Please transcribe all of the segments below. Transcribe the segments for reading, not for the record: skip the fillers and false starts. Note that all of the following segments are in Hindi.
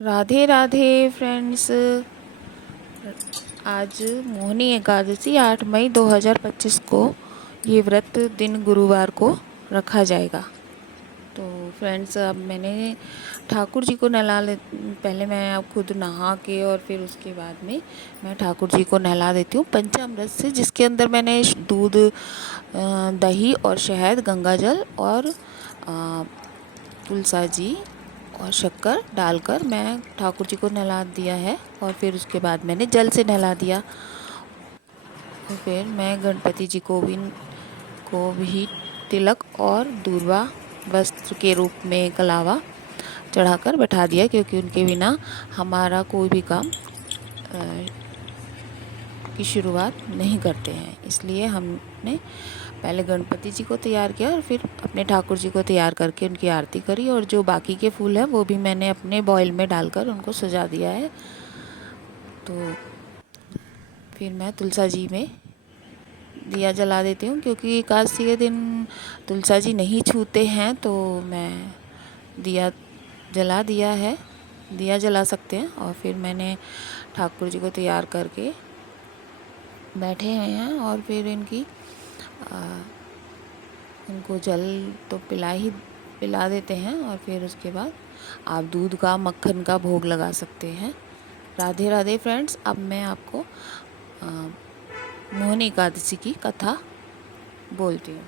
राधे राधे फ्रेंड्स। आज मोहिनी एकादशी 8 मई 2025 को ये व्रत दिन गुरुवार को रखा जाएगा। तो फ्रेंड्स, अब मैंने ठाकुर जी को पहले मैं अब खुद नहा के और फिर उसके बाद में मैं ठाकुर जी को नहला देती हूँ पंचामृत से, जिसके अंदर मैंने दूध, दही और शहद, गंगा जल और तुलसा जी और शक्कर डालकर मैं ठाकुर जी को नहला दिया है। और फिर उसके बाद मैंने जल से नहला दिया। और फिर मैं गणपति जी को भी तिलक और दूर्वा वस्त्र के रूप में कलावा चढ़ाकर बैठा दिया, क्योंकि उनके बिना हमारा कोई भी काम की शुरुआत नहीं करते हैं। इसलिए हमने पहले गणपति जी को तैयार किया और फिर अपने ठाकुर जी को तैयार करके उनकी आरती करी। और जो बाकी के फूल हैं वो भी मैंने अपने बॉयल में डालकर उनको सजा दिया है। तो फिर मैं तुलसा जी में दिया जला देती हूँ, क्योंकि एकादशी के दिन तुलसा जी नहीं छूते हैं, तो मैं दिया जला दिया है, दिया जला सकते हैं। और फिर मैंने ठाकुर जी को तैयार करके बैठे हुए हैं। और फिर इनको जल तो पिला देते हैं। और फिर उसके बाद आप दूध का, मक्खन का भोग लगा सकते हैं। राधे राधे फ्रेंड्स। अब मैं आपको मोहिनी एकादशी की कथा बोलती हूँ।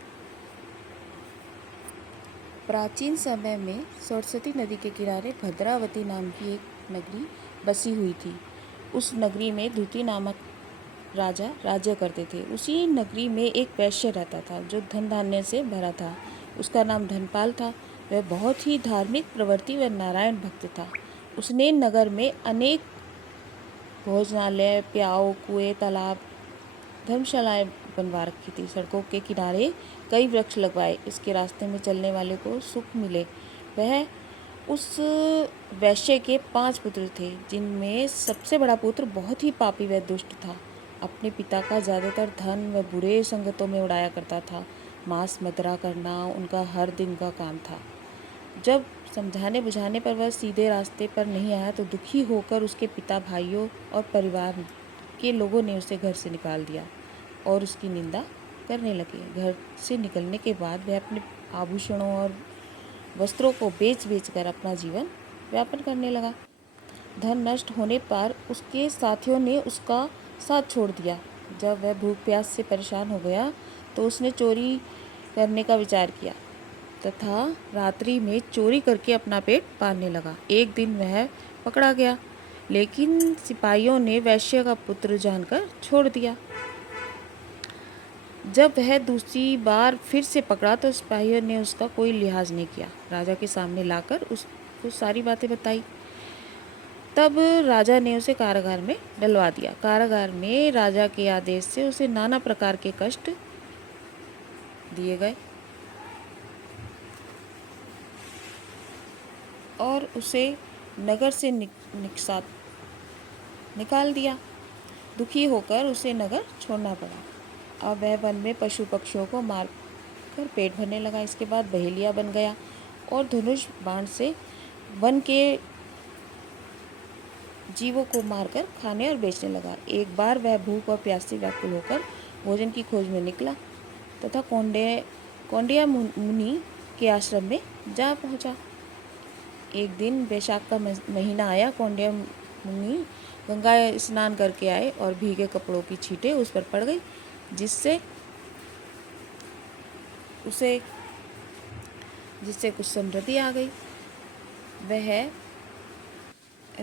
प्राचीन समय में सरस्वती नदी के किनारे भद्रावती नाम की एक नगरी बसी हुई थी। उस नगरी में धूति नामक राजा राज्य करते थे। उसी नगरी में एक वैश्य रहता था जो धन धान्य से भरा था। उसका नाम धनपाल था। वह बहुत ही धार्मिक, प्रवृत्ति व नारायण भक्त था। उसने नगर में अनेक भोजनालय, प्याऊ, कुएं, तालाब, धर्मशालाएं बनवा रखी थी। सड़कों के किनारे कई वृक्ष लगवाए, इसके रास्ते में चलने वाले को सुख मिले। वह उस वैश्य के 5 पुत्र थे, जिनमें सबसे बड़ा पुत्र बहुत ही पापी व दुष्ट था। अपने पिता का ज़्यादातर धन वह बुरे संगतों में उड़ाया करता था। मांस मदिरा करना उनका हर दिन का काम था। जब समझाने बुझाने पर वह सीधे रास्ते पर नहीं आया, तो दुखी होकर उसके पिता, भाइयों और परिवार के लोगों ने उसे घर से निकाल दिया और उसकी निंदा करने लगे। घर से निकलने के बाद वह अपने आभूषणों और वस्त्रों को बेच कर अपना जीवन व्यापन करने लगा। धन नष्ट होने पर उसके साथियों ने उसका साथ छोड़ दिया। जब वह भूख प्यास से परेशान हो गया, तो उसने चोरी करने का विचार किया तथा रात्रि में चोरी करके अपना पेट पालने लगा। एक दिन वह पकड़ा गया, लेकिन सिपाहियों ने वैश्य का पुत्र जानकर छोड़ दिया। जब वह दूसरी बार फिर से पकड़ा, तो सिपाहियों ने उसका कोई लिहाज नहीं किया। राजा के सामने लाकर उसको सारी बातें बताई। तब राजा ने उसे कारागार में डलवा दिया। कारागार में राजा के आदेश से उसे नाना प्रकार के कष्ट दिए गए और उसे नगर से निकाल दिया। दुखी होकर उसे नगर छोड़ना पड़ा। अब वह वन में पशु पक्षियों को मार कर पेट भरने लगा। इसके बाद बहेलिया बन गया और धनुष बाण से वन के जीवों को मारकर खाने और बेचने लगा। एक बार वह भूख और प्यास से व्याकुल होकर भोजन की खोज में निकला तथा कौंडिया मुनि के आश्रम में जा पहुंचा। एक दिन वैशाख का महीना आया। कौंडिया मुनि गंगा स्नान करके आए और भीगे कपड़ों की छींटें उस पर पड़ गई, जिससे कुछ समृद्धि आ गई। वह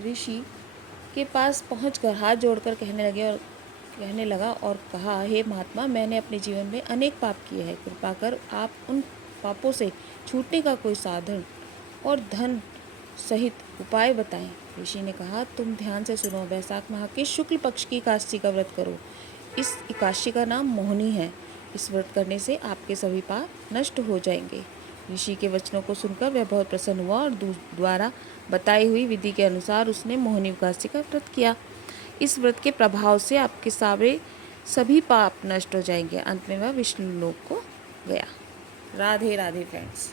ऋषि के पास पहुंचकर हाथ जोड़कर कहने लगा और कहा, हे महात्मा, मैंने अपने जीवन में अनेक पाप किए हैं। कृपा कर आप उन पापों से छूटने का कोई साधन और धन सहित उपाय बताएं। ऋषि ने कहा, तुम ध्यान से सुनो। वैशाख माह के शुक्ल पक्ष की एकादशी का व्रत करो। इस एकादशी का नाम मोहिनी है। इस व्रत करने से आपके सभी पाप नष्ट हो जाएंगे। ऋषि के वचनों को सुनकर वह बहुत प्रसन्न हुआ और द्वारा बताई हुई विधि के अनुसार उसने मोहिनी एकादशी का व्रत किया। इस व्रत के प्रभाव से आपके सभी पाप नष्ट हो जाएंगे। अंत में वह विष्णु लोक को गया। राधे राधे फ्रेंड्स।